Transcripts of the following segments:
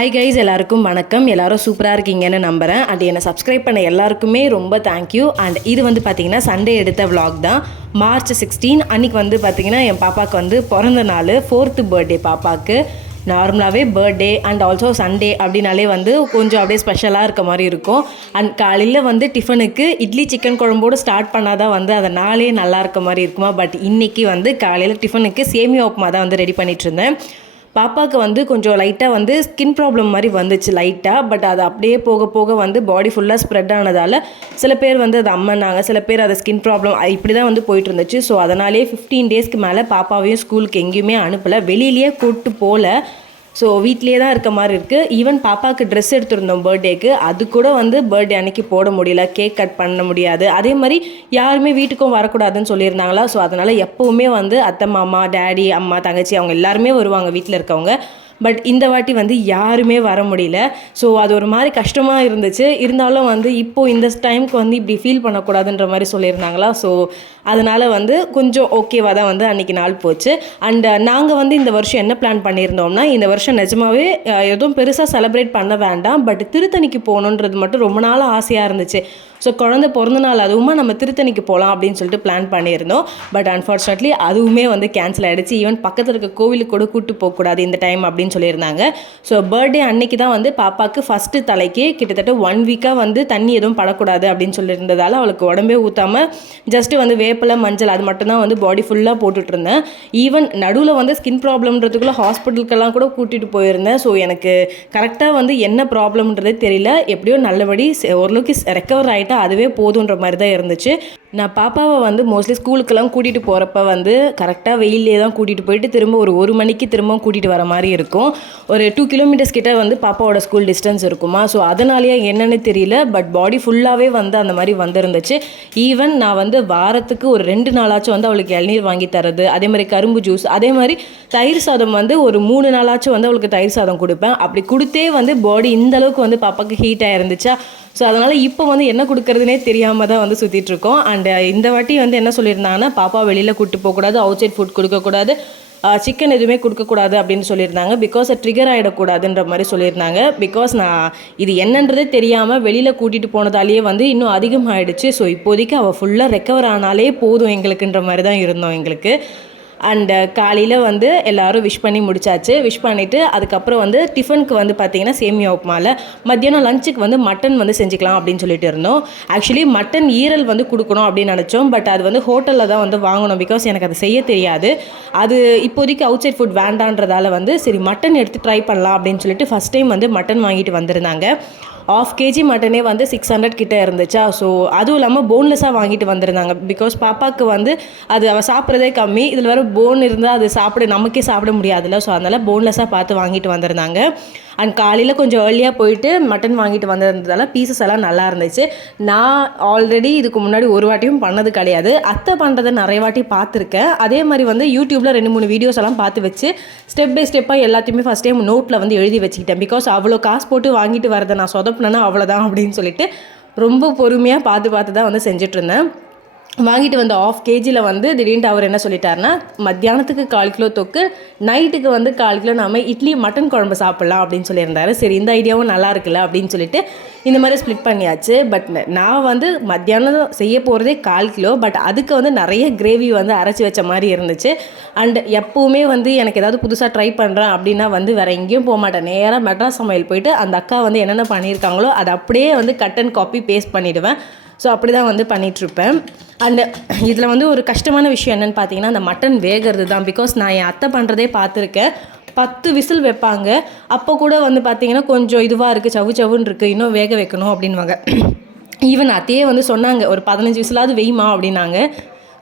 Hi guys, எல்லாருக்கும் வணக்கம். எல்லாரும் சூப்பராக இருக்கீங்கன்னு நம்புகிறேன். அண்ட் என்னை சப்ஸ்கிரைப் பண்ண எல்லாருக்குமே ரொம்ப தேங்க்யூ. அண்ட் இது வந்து பார்த்திங்கன்னா சண்டே எடுத்த vlog தான். மார்ச் 16 அன்றைக்கி வந்து பார்த்திங்கன்னா என் பாப்பாவுக்கு வந்து பிறந்த நாள், 4th பர்த்டே பாப்பாவுக்கு. நார்மலாகவே பர்த்டே அண்ட் ஆல்சோ சண்டே அப்படின்னாலே வந்து கொஞ்சம் அப்படியே ஸ்பெஷலாக இருக்க மாதிரி இருக்கும். அண்ட் காலையில் வந்து டிஃபனுக்கு இட்லி சிக்கன் குழம்போடு ஸ்டார்ட் பண்ணால் தான் வந்து அந்த நாளே நல்லா இருக்க மாதிரி இருக்குமா. பட் இன்றைக்கி வந்து காலையில் டிஃபனுக்கு சேமியா உப்புமா தான் வந்து ரெடி பண்ணிகிட்டு இருந்தேன். பாப்பாவுக்கு வந்து கொஞ்சம் லைட்டாக வந்து ஸ்கின் ப்ராப்ளம் மாதிரி வந்துச்சு லைட்டாக. பட் அது அப்படியே போக போக வந்து பாடி ஃபுல்லாக ஸ்ப்ரெட் ஆனதால் சில பேர் வந்து அது அம்மனாங்க, சில பேர் அது ஸ்கின் ப்ராப்ளம் இப்படி தான் வந்து போயிட்டு இருந்துச்சு. ஸோ அதனாலே 15 டேஸ்க்கு மேலே பாப்பாவையும் ஸ்கூலுக்கு எங்கேயுமே அனுப்பலை, வெளியிலேயே கூப்பிட்டு போகல. ஸோ வீட்லேயே தான் இருக்க மாதிரி இருக்குது. ஈவன் பாப்பாவுக்கு ட்ரெஸ் எடுத்துருந்தோம் பர்த்டேக்கு, அது கூட வந்து பர்த்டே அன்னைக்கு போட முடியல, கேக் கட் பண்ண முடியாது. அதே மாதிரி யாருமே வீட்டுக்கும் வரக்கூடாதுன்னு சொல்லியிருந்தாங்களா. ஸோ அதனால் எப்போவுமே வந்து அத்தை மாமா டேடி அம்மா தங்கச்சி அவங்க எல்லாருமே வருவாங்க வீட்டில் இருக்கவங்க. பட் இந்த வாட்டி வந்து யாருமே வர முடியல. ஸோ அது ஒரு மாதிரி கஷ்டமாக இருந்துச்சு. இருந்தாலும் வந்து இப்போது இந்த டைமுக்கு வந்து இப்படி ஃபீல் பண்ணக்கூடாதுன்ற மாதிரி சொல்லியிருந்தாங்களா. ஸோ அதனால் வந்து கொஞ்சம் ஓகேவாக தான் வந்து அன்றைக்கி நாள் போச்சு. அண்ட் நாங்கள் வந்து இந்த வருஷம் என்ன பிளான் பண்ணியிருந்தோம்னா, இந்த வருஷம் நிஜமாகவே எதுவும் பெருசாக செலிப்ரேட் பண்ண வேண்டாம், பட் திருத்தணிக்கு போகணுன்றது மட்டும் ரொம்ப நாளாக ஆசையாக இருந்துச்சு. ஸோ குழந்தை பிறந்த நாள் அதுவுமா நம்ம திருத்தணிக்கு போகலாம் அப்படின்னு சொல்லிட்டு பிளான் பண்ணியிருந்தோம். பட் அன்ஃபார்ச்சுனேட்லி அதுவுமே வந்து கேன்சல் ஆகிடுச்சு. ஈவன் பக்கத்தில் இருக்க கோவிலுக்கு கூட கூப்பிட்டு போகக்கூடாது இந்த டைம் அப்படின்னு சொல்லியிருந்தாங்க. ஸோ பர்த்டே அன்னைக்கு தான் வந்து பாப்பாவுக்கு ஃபஸ்ட்டு தலைக்கு கிட்டத்தட்ட 1 வீக்காக வந்து தண்ணி எதுவும் படக்கூடாது அப்படின்னு சொல்லியிருந்ததால் அவளுக்கு உடம்பே ஊற்றாமல் ஜஸ்ட்டு வந்து வேப்பிலை மஞ்சள் அது மட்டும்தான் வந்து பாடி ஃபுல்லாக போட்டுட்டு இருந்தேன். ஈவன் நடுவில் வந்து ஸ்கின் ப்ராப்ளம்ன்றதுக்குள்ளே ஹாஸ்பிட்டலுக்கெல்லாம் கூட கூட்டிகிட்டு போயிருந்தேன். ஸோ எனக்கு கரெக்டாக வந்து என்ன ப்ராப்ளம்ன்றதே தெரியல. எப்படியோ நல்லபடி ஓரளவுக்கு ரெக்கவர் ஆகிட்டு அதுவே போதுன்ற மாதிரி தான் இருந்துச்சு. நான் பாப்பாவை வந்து மோஸ்ட்லி ஸ்கூலுக்கெல்லாம் கூட்டிகிட்டு போகிறப்ப வந்து கரெக்டாக வெயிலே தான் கூட்டிகிட்டு போயிட்டு திரும்ப ஒரு 1 மணிக்கு திரும்ப கூட்டிகிட்டு வர மாதிரி இருக்கும். ஒரு 2 கிலோமீட்டர்ஸ் கிட்ட வந்து பாப்பாவோட ஸ்கூல் டிஸ்டன்ஸ் இருக்குமா. ஸோ அதனாலேயே என்னன்னு தெரியல, பட் பாடி ஃபுல்லாகவே வந்து அந்த மாதிரி வந்துருந்துச்சு. ஈவன் நான் வந்து வாரத்துக்கு ஒரு 2 நாளாச்சும் வந்து அவளுக்கு இளநீர் வாங்கி தரது, அதே மாதிரி கரும்பு ஜூஸ், அதே மாதிரி தயிர் சாதம் வந்து ஒரு 3 நாளாச்சும் வந்து அவளுக்கு தயிர் சாதம் கொடுப்பேன். அப்படி கொடுத்தே வந்து பாடி இந்த அளவுக்கு வந்து பாப்பாவுக்கு ஹீட்டாக இருந்துச்சா. ஸோ அதனால் இப்போ வந்து என்ன கொடுக்குறதுனே தெரியாமல் தான் வந்து சுற்றிட்டு இருக்கோம். அண்ட் இந்த வாட்டி வந்து என்ன சொல்லியிருந்தாங்கன்னா, பாப்பா வெளியில் கூப்பிட்டு போகக்கூடாது, அவுட் சைட் ஃபுட் கொடுக்கக்கூடாது, சிக்கன் எதுவுமே கொடுக்கக்கூடாது அப்படின்னு சொல்லியிருந்தாங்க. பிகாஸ் ட்ரிகர் ஆகிடக்கூடாதுன்ற மாதிரி சொல்லியிருந்தாங்க. பிகாஸ் நான் இது என்னன்றதே தெரியாமல் வெளியில் கூட்டிகிட்டு போனதாலேயே வந்து இன்னும் அதிகமாகிடுச்சு. ஸோ இப்போதைக்கு அவள் ஃபுல்லாக ரெக்கவர் ஆனாலே போதும் எங்களுக்குன்ற மாதிரி தான் இருந்தோம் எங்களுக்கு. அண்டு காலையில் வந்து எல்லோரும் விஷ் பண்ணி முடிச்சாச்சு. விஷ் பண்ணிவிட்டு அதுக்கப்புறம் வந்து டிஃபனுக்கு வந்து பார்த்திங்கன்னா சேமியா உப்புமாவில், மத்தியானம் லஞ்சுக்கு வந்து மட்டன் வந்து செஞ்சுக்கலாம் அப்படின்னு சொல்லிட்டு இருந்தோம். ஆக்சுவலி மட்டன் ஈரல் வந்து கொடுக்கணும் அப்படின்னு நினச்சோம். பட் அது வந்து ஹோட்டலில் தான் வந்து வாங்கணும். பிகாஸ் எனக்கு அது செய்ய தெரியாது. அது இப்போதைக்கு அவுட் சைட் ஃபுட் வேண்டான்றதால வந்து சரி மட்டன் எடுத்து ட்ரை பண்ணலாம் அப்படின்னு சொல்லிட்டு ஃபஸ்ட் டைம் வந்து மட்டன் வாங்கிட்டு வந்திருந்தாங்க. 1/2 kg மட்டனே வந்து 600 கிட்ட இருந்துச்சா. ஸோ அதுவும் இல்லாமல் போன்லெஸ்ஸாக வாங்கிட்டு வந்திருந்தாங்க. பிகாஸ் பாப்பாவுக்கு வந்து அது அவள் சாப்பிட்றதே கம்மி, இதில் வர போன் இருந்தால் அது நமக்கே சாப்பிட முடியாதுல்ல. ஸோ அதனால் போன்லெஸ்ஸாக பார்த்து வாங்கிட்டு வந்திருந்தாங்க. அண்ட் காலையில் கொஞ்சம் ஏர்லியாக போயிட்டு மட்டன் வாங்கிட்டு வந்திருந்ததால் பீசஸ் எல்லாம் நல்லா இருந்துச்சு. நான் ஆல்ரெடி இதுக்கு முன்னாடி ஒரு வாட்டியும் பண்ணது கிடையாது. அத்தை பண்ணுறதை நிறைய வாட்டி பார்த்துருக்கேன். அதே மாதிரி வந்து யூடியூப்பில் 2-3 வீடியோஸ் எல்லாம் பார்த்து வச்சு ஸ்டெப் பை ஸ்டெப்பாக எல்லாத்தையுமே ஃபஸ்ட் டைம் நோட்டில் வந்து எழுதி வச்சுக்கிட்டேன். பிகாஸ் அவ்வளோ காசு போட்டு வாங்கிட்டு வரதை நான் சொதப்பினேன்னா அவ்வளோதான் அப்படின்னு சொல்லிட்டு ரொம்ப பொறுமையாக பார்த்து தான் வந்து செஞ்சிட்ருந்தேன். வாங்கிட்டு வந்த 1/2 kgயில் வந்து திடீர்னு அவர் என்ன சொல்லிட்டாருன்னா, மத்தியானத்துக்கு 1/4 கிலோ தொக்கு, நைட்டுக்கு வந்து 1/4 கிலோ நம்ம இட்லி மட்டன் குழம்பு சாப்பிட்லாம் அப்படின்னு சொல்லியிருந்தாரு. சரி இந்த ஐடியாவும் நல்லா இருக்குல்ல அப்படின்னு சொல்லிட்டு இந்த மாதிரி ஸ்ப்ளிட் பண்ணியாச்சு. பட் நான் வந்து மத்தியானம் செய்ய போகிறதே 1/4 கிலோ, பட் அதுக்கு வந்து நிறைய கிரேவி வந்து அரைச்சி வச்ச மாதிரி இருந்துச்சு. அண்ட் எப்போவுமே வந்து எனக்கு ஏதாவது புதுசாக ட்ரை பண்ணுறேன் அப்படின்னா வந்து வேறு எங்கேயும் போக மாட்டேன், நேராக மெட்ராஸ் சமையல் போயிட்டு அந்த அக்கா வந்து என்னென்ன பண்ணியிருக்காங்களோ அதை அப்படியே வந்து கட் அண்ட் காப்பி பேஸ்ட் பண்ணிவிடுவேன். ஸோ அப்படி தான் வந்து பண்ணிகிட்ருப்பேன். அண்டு இதில் வந்து ஒரு கஷ்டமான விஷயம் என்னென்னு பார்த்தீங்கன்னா, அந்த மட்டன் வேகிறது தான். பிகாஸ் நான் என் அத்தை பண்ணுறதே பார்த்துருக்கேன். 10 விசில் வைப்பாங்க. அப்போ கூட வந்து பார்த்திங்கன்னா கொஞ்சம் இதுவாக இருக்குது, சவுன்னு இருக்குது, இன்னும் வேக வைக்கணும் அப்படின்வாங்க. ஈவன் அத்தையே வந்து சொன்னாங்க, ஒரு 15 விசிலாவது வெய்யுமா அப்படின்னாங்க.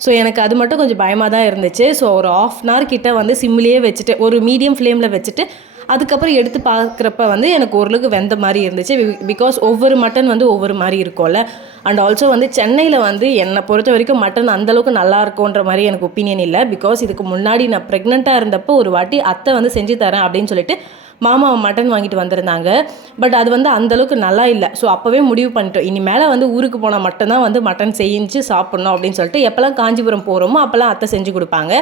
ஸோ எனக்கு அது மட்டும் கொஞ்சம் பயமாக தான் இருந்துச்சு. ஸோ ஒரு 1/2 hour கிட்ட வந்து சிம்லேயே வச்சுட்டு ஒரு மீடியம் ஃப்ளேமில் வச்சுட்டு அதுக்கப்புறம் எடுத்து பார்க்குறப்ப வந்து எனக்கு ஓரளவுக்கு வெந்த மாதிரி இருந்துச்சு. பிகாஸ் ஒவ்வொரு மட்டன் வந்து ஒவ்வொரு மாதிரி இருக்கும்ல. அண்ட் ஆல்சோ வந்து சென்னையில் வந்து என்னை பொறுத்த வரைக்கும் மட்டன் அந்தளவுக்கு நல்லா இருக்கும்ன்ற மாதிரி எனக்கு ஒப்பீனியன் இல்லை. பிகாஸ் இதுக்கு முன்னாடி நான் ப்ரெக்னெண்ட்டாக இருந்தப்போ ஒரு வாட்டி அத்தை வந்து செஞ்சு தரேன் அப்படின்னு சொல்லிட்டு மாமா மட்டன் வாங்கிட்டு வந்திருந்தாங்க. பட் அது வந்து அந்தளவுக்கு நல்லா இல்லை. ஸோ அப்போவே முடிவு பண்ணிட்டோம், இனிமேல் வந்து ஊருக்கு போனால் மட்டும்தான் வந்து மட்டன் செஞ்சு சாப்பிட்ணும் அப்படின்னு சொல்லிட்டு எப்போல்லாம் காஞ்சிபுரம் போகிறோமோ அப்போல்லாம் அத்தை செஞ்சு கொடுப்பாங்க.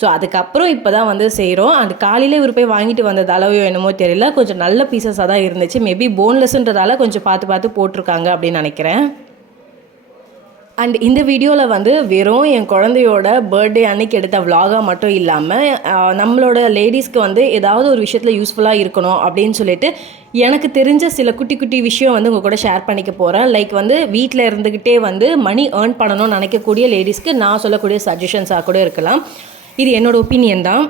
ஸோ அதுக்கப்புறம் இப்போ தான் வந்து செய்கிறோம். அண்ட் காலையில் இவர் போய் வாங்கிட்டு வந்தது அளவையோ என்னமோ தெரியல, கொஞ்சம் நல்ல பீசஸாக தான் இருந்துச்சு. மேபி போன்லெஸ்ன்றதால கொஞ்சம் பார்த்து போட்டிருக்காங்க அப்படின்னு நினைக்கிறேன். அண்ட் இந்த வீடியோவில் வந்து வெறும் என் குழந்தையோட பர்த்டே அன்னைக்கு எடுத்த விலாகாக மட்டும் இல்லாமல் நம்மளோட லேடிஸ்க்கு வந்து ஏதாவது ஒரு விஷயத்தில் யூஸ்ஃபுல்லாக இருக்கணும் அப்படின்னு சொல்லிட்டு எனக்கு தெரிஞ்ச சில குட்டி குட்டி விஷயம் வந்து உங்கள் கூட ஷேர் பண்ணிக்க போகிறேன். லைக் வந்து வீட்டில் இருந்துக்கிட்டே வந்து மணி ஏர்ன் பண்ணணும்னு நினைக்கக்கூடிய லேடிஸ்க்கு நான் சொல்லக்கூடிய சஜஷன்ஸாக கூட இருக்கலாம். இது என்னோடய ஒப்பீனியன் தான்.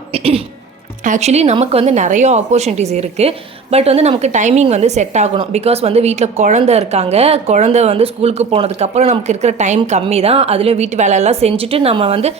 ஆக்சுவலி நமக்கு வந்து நிறைய ஆப்பர்ச்சுனிட்டிஸ் இருக்குது. பட் வந்து நமக்கு டைமிங் வந்து செட் ஆகணும். பிகாஸ் வந்து வீட்டில் குழந்தை இருக்காங்க. குழந்தை வந்து ஸ்கூலுக்கு போனதுக்கப்புறம் நமக்கு இருக்கிற டைம் கம்மி தான். அதுலேயும் வீட்டு வேலையெல்லாம் செஞ்சுட்டு நம்ம வந்து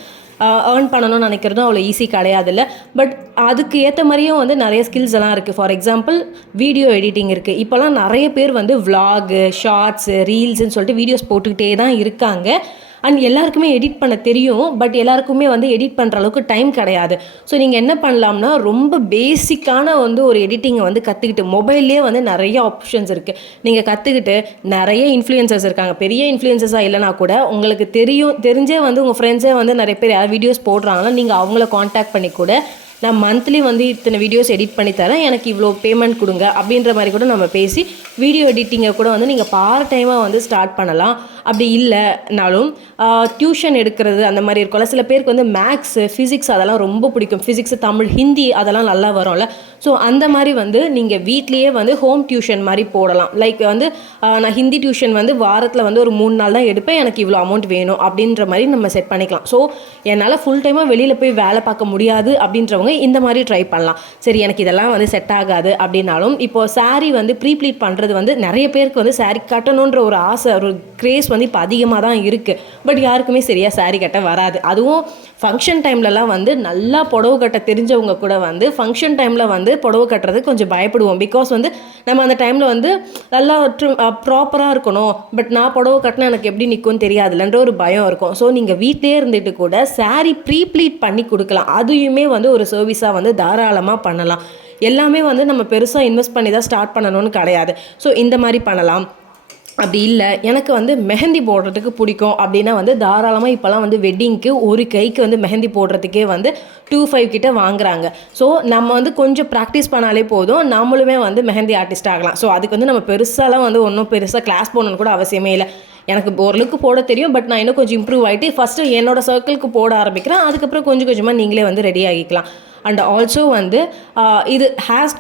ஏர்ன் பண்ணணும்னு நினைக்கிறதும் அவ்வளோ ஈஸி கிடையாதுல்ல. பட் அதுக்கு ஏற்ற மாதிரியும் வந்து நிறைய ஸ்கில்ஸ் எல்லாம் இருக்குது. ஃபார் எக்ஸாம்பிள் வீடியோ எடிட்டிங் இருக்குது. இப்போலாம் நிறைய பேர் வந்து விலாகு, ஷார்ட்ஸு, ரீல்ஸுன்னு சொல்லிட்டு வீடியோஸ் போட்டுக்கிட்டே தான் இருக்காங்க. அண்ட் எல்லாருக்குமே எடிட் பண்ண தெரியும். பட் எல்லாருக்குமே வந்து எடிட் பண்ணுற அளவுக்கு டைம் கிடையாது. ஸோ நீங்கள் என்ன பண்ணலாம்னா, ரொம்ப பேசிக்கான வந்து ஒரு எடிட்டிங்கை வந்து கற்றுக்கிட்டு, மொபைல்லே வந்து நிறைய ஆப்ஷன்ஸ் இருக்குது. நீங்கள் கற்றுக்கிட்டு நிறைய இன்ஃப்ளூயன்சர்ஸ் இருக்காங்க. பெரிய இன்ஃப்ளூயன்சஸாக இல்லைனா கூட உங்களுக்கு தெரிஞ்சே வந்து உங்கள் ஃப்ரெண்ட்ஸே வந்து நிறைய பேர் யாராவது வீடியோஸ் போடுறாங்கன்னா நீங்கள் அவங்கள காண்டாக்ட் பண்ணி கூட நான் மந்த்லி வந்து இத்தனை வீடியோஸ் எடிட் பண்ணி தரேன், எனக்கு இவ்வளோ பேமெண்ட் கொடுங்க அப்படின்ற மாதிரி கூட நம்ம பேசி வீடியோ எடிட்டிங்கை கூட வந்து நீங்கள் பார்ட் டைமாக வந்து ஸ்டார்ட் பண்ணலாம். அப்படி இல்லைனாலும் டியூஷன் எடுக்கிறது அந்த மாதிரி இருக்கும்ல. சில பேருக்கு வந்து மேக்ஸு, ஃபிசிக்ஸ் அதெல்லாம் ரொம்ப பிடிக்கும். ஃபிசிக்ஸு, தமிழ், ஹிந்தி அதெல்லாம் நல்லா வரும்ல. ஸோ அந்த மாதிரி வந்து நீங்கள் வீட்லேயே வந்து ஹோம் டியூஷன் மாதிரி போடலாம். லைக் வந்து நான் ஹிந்தி டியூஷன் வந்து வாரத்தில் வந்து ஒரு 3 நாள் தான் எடுப்பேன், எனக்கு இவ்வளோ அமௌண்ட் வேணும் அப்படின்ற மாதிரி நம்ம செட் பண்ணிக்கலாம். ஸோ என்னால் ஃபுல் டைமாக வெளியில் போய் வேலை பார்க்க முடியாது அப்படின்றவங்க இந்த மாதிரி ட்ரை பண்ணலாம். சரி எனக்கு இதெல்லாம் வந்து செட் ஆகாது அப்படின்னாலும், இப்போது சாரீ வந்து ப்ரீப்ளீட் பண்ணுறது வந்து நிறைய பேருக்கு வந்து சாரீ கட்டணுன்ற ஒரு ஆசை, ஒரு கிரேஸ் வந்து இப்போ அதிகமாக தான் இருக்குது. பட் யாருக்குமே சரியாக சாரீ கட்ட வராது. அதுவும் ஃபங்க்ஷன் டைம்லலாம் வந்து நல்லா புடவை கட்ட தெரிஞ்சவங்க கூட வந்து ஃபங்க்ஷன் டைமில் வந்து புடவை கட்டுறது கொஞ்சம் பயப்படுவோம். பிகாஸ் வந்து நம்ம அந்த டைமில் வந்து நல்லா ப்ராப்பராக இருக்கணும். பட் நான் புடவை கட்டினா எனக்கு எப்படி நிற்கும்னு தெரியாதுலன்ற ஒரு பயம் இருக்கும். ஸோ நீங்கள் வீட்டிலே இருந்துட்டு கூட சாரீ ப்ரீப்ளீட் பண்ணி கொடுக்கலாம். அதையுமே வந்து ஒரு சர்வீஸாக வந்து தாராளமாக பண்ணலாம். எல்லாமே வந்து நம்ம பெருசாக இன்வெஸ்ட் பண்ணி தான் ஸ்டார்ட் பண்ணணும்னு கிடையாது. ஸோ இந்த மாதிரி பண்ணலாம். அப்படி இல்லை எனக்கு வந்து மெஹந்தி போடுறதுக்கு பிடிக்கும் அப்படின்னா வந்து தாராளமாக இப்போலாம் வந்து வெட்டிங்க்கு ஒரு கைக்கு வந்து மெஹந்தி போடுறதுக்கே வந்து 2,500 கிட்ட வாங்குறாங்க. ஸோ நம்ம வந்து கொஞ்சம் ப்ராக்டிஸ் பண்ணாலே போதும், நம்மளுமே வந்து மெஹந்தி ஆர்டிஸ்ட் ஆகலாம். ஸோ அதுக்கு வந்து நம்ம பெருசாலாம் வந்து ஒன்றும் பெருசாக கிளாஸ் போகணுன்னு கூட அவசியமே இல்லை. எனக்கு ஓரளவுக்கு போட தெரியும். பட் நான் இன்னும் கொஞ்சம் இம்ப்ரூவ் ஆகிட்டு ஃபஸ்ட்டு என்னோடய சர்க்கிளுக்கு போட ஆரம்பிக்கிறேன். அதுக்கப்புறம் கொஞ்சம் கொஞ்சமாக நீங்களே வந்து ரெடி ஆகிக்கலாம். அண்ட் ஆல்சோ வந்து இது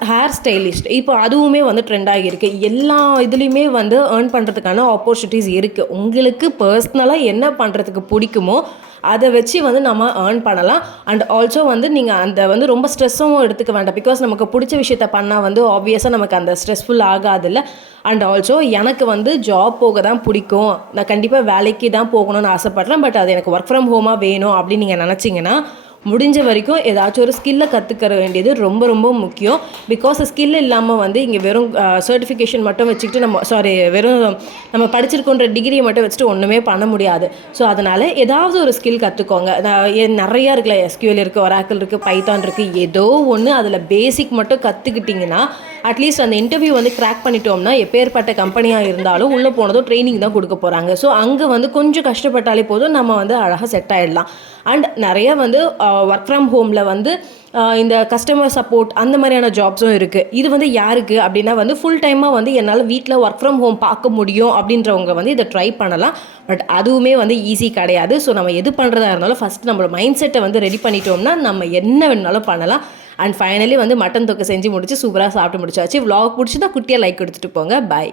ஹேர் ஸ்டைலிஸ்ட் இப்போ அதுவுமே வந்து ட்ரெண்ட் ஆகியிருக்கு. எல்லா இதுலேயுமே வந்து ஏர்ன் பண்ணுறதுக்கான ஆப்பர்ச்சுனிட்டிஸ் இருக்குது. உங்களுக்கு பர்சனலாக என்ன பண்ணுறதுக்கு பிடிக்குமோ அதை வச்சு வந்து நம்ம ஏர்ன் பண்ணலாம். அண்ட் ஆல்சோ வந்து நீங்கள் அந்த வந்து ரொம்ப ஸ்ட்ரெஸ்ஸும் எடுத்துக்க வேண்டாம். பிகாஸ் நமக்கு பிடிச்ச விஷயத்த பண்ணால் வந்து ஆப்வியஸாக நமக்கு அந்த ஸ்ட்ரெஸ்ஃபுல் ஆகாதில்ல. அண்ட் ஆல்சோ எனக்கு வந்து ஜாப் போக தான் பிடிக்கும், நான் கண்டிப்பாக வேலைக்கு தான் போகணும்னு ஆசைப்பட்றேன். பட் அது எனக்கு ஒர்க் ஃப்ரம் ஹோமாக வேணும் அப்படின்னு நீங்கள் நினச்சிங்கன்னா முடிஞ்ச வரைக்கும் ஏதாச்சும் ஒரு ஸ்கில்லை கற்றுக்கிற வேண்டியது ரொம்ப ரொம்ப முக்கியம். பிகாஸ் ஸ்கில் இல்லாமல் வந்து இங்கே வெறும் சர்டிஃபிகேஷன் மட்டும் வச்சுக்கிட்டு வெறும் நம்ம படிச்சிருக்கோன்ற டிகிரியை மட்டும் வச்சுட்டு ஒன்றுமே பண்ண முடியாது. ஸோ அதனால் ஏதாவது ஒரு ஸ்கில் கற்றுக்கோங்க. நிறையா இருக்குல்ல, SQL இருக்குது, Oracle இருக்குது, Python இருக்குது, ஏதோ ஒன்று அதில் பேசிக் மட்டும் கற்றுக்கிட்டிங்கன்னா அட்லீஸ்ட் அந்த இன்டர்வியூ வந்து கிராக் பண்ணிட்டோம்னா எப்பேற்பட்ட கம்பெனியாக இருந்தாலும் உள்ளே போனதும் ட்ரைனிங் தான் கொடுக்க போகிறாங்க. ஸோ அங்கே வந்து கொஞ்சம் கஷ்டப்பட்டாலே போதும், நம்ம வந்து அழகாக செட் ஆகிடலாம். அண்ட் நிறைய வந்து ஒர்க் ஃப்ரம் ஹோமில் வந்து இந்த கஸ்டமர் சப்போர்ட் அந்த மாதிரியான ஜாப்ஸும் இருக்குது. இது வந்து யாருக்கு அப்படின்னா வந்து ஃபுல் டைமாக வந்து என்னால் வீட்டில் ஒர்க் ஃப்ரம் ஹோம் பார்க்க முடியும் அப்படின்றவங்க வந்து இதை ட்ரை பண்ணலாம். பட் அதுவுமே வந்து ஈஸி கிடையாது. ஸோ நம்ம எது பண்ணுறதா இருந்தாலும் ஃபஸ்ட் நம்மளோட மைண்ட் செட்டை வந்து ரெடி பண்ணிட்டோம்னா நம்ம என்ன வேணாலும் பண்ணலாம். அண்ட் ஃபைனலி வந்து மட்டன் தொக்கை செஞ்சு முடிச்சு சூப்பராக சாப்பிட்டு முடிச்சாச்சு. vlog பிடிச்சிருந்தா குட்டியாக லைக் கொடுத்துட்டு போங்க. பாய்.